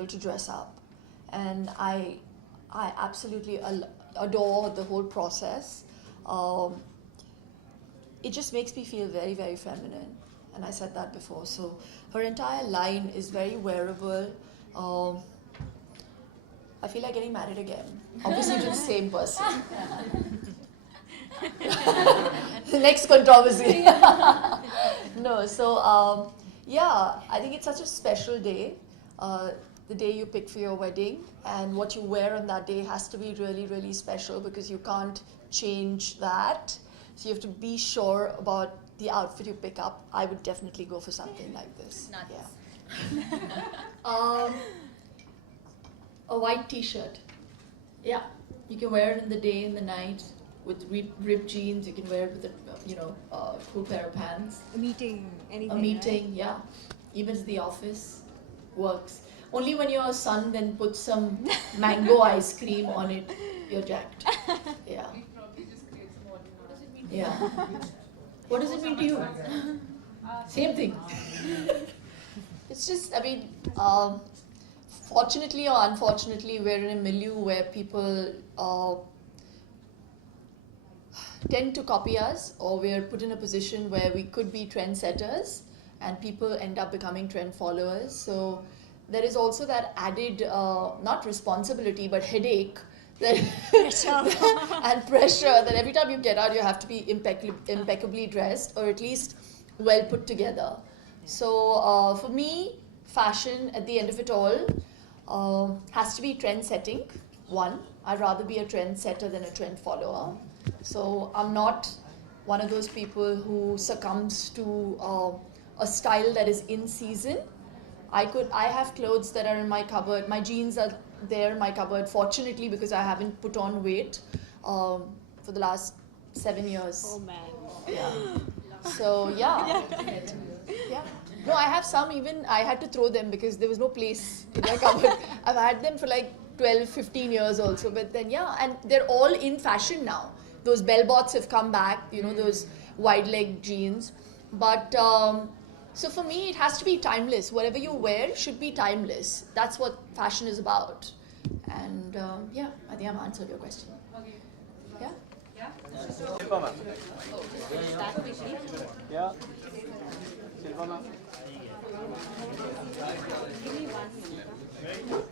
able to dress up, and I absolutely adore the whole process. It just makes me feel very, very feminine, and I said that before. So her entire line is very wearable. I feel like getting married again, obviously to the same person. The next controversy. No, so yeah, I think it's such a special day, the day you pick for your wedding, and what you wear on that day has to be really, really special because you can't change that. So you have to be sure about the outfit you pick up. I would definitely go for something like this. Yeah. A white t-shirt. Yeah, you can wear it in the day, in the night. With ripped jeans, you can wear it with a cool pair of pants. A meeting, anything. A meeting, right? yeah. Even to the office, works. Only when your son then puts some mango ice cream on it, you're jacked. Yeah. Yeah. What does it mean to you? Same thing. It's just, I mean, fortunately or unfortunately, we're in a milieu where people tend to copy us, or we're put in a position where we could be trendsetters and people end up becoming trend followers. So there is also that added, not responsibility, but headache that and pressure that every time you get out, you have to be impeccably dressed, or at least well put together. So for me, fashion at the end of it all has to be trend setting. One, I'd rather be a trend setter than a trend follower. So I'm not one of those people who succumbs to a style that is in season. I have clothes that are in my cupboard. My jeans are there in my cupboard, fortunately, because I haven't put on weight for the last 7 years. Oh man. Yeah. So yeah. Yeah. No, I have some even, I had to throw them because there was no place in my cupboard. I've had them for like 12, 15 years also. But then yeah, and they're all in fashion now. Those bell bots have come back, you know, those wide leg jeans. But so for me, it has to be timeless. Whatever you wear should be timeless. That's what fashion is about. And yeah, I think I've answered your question. Yeah? Silva ma'am. Yeah. Silva ma'am. Give me 1 minute.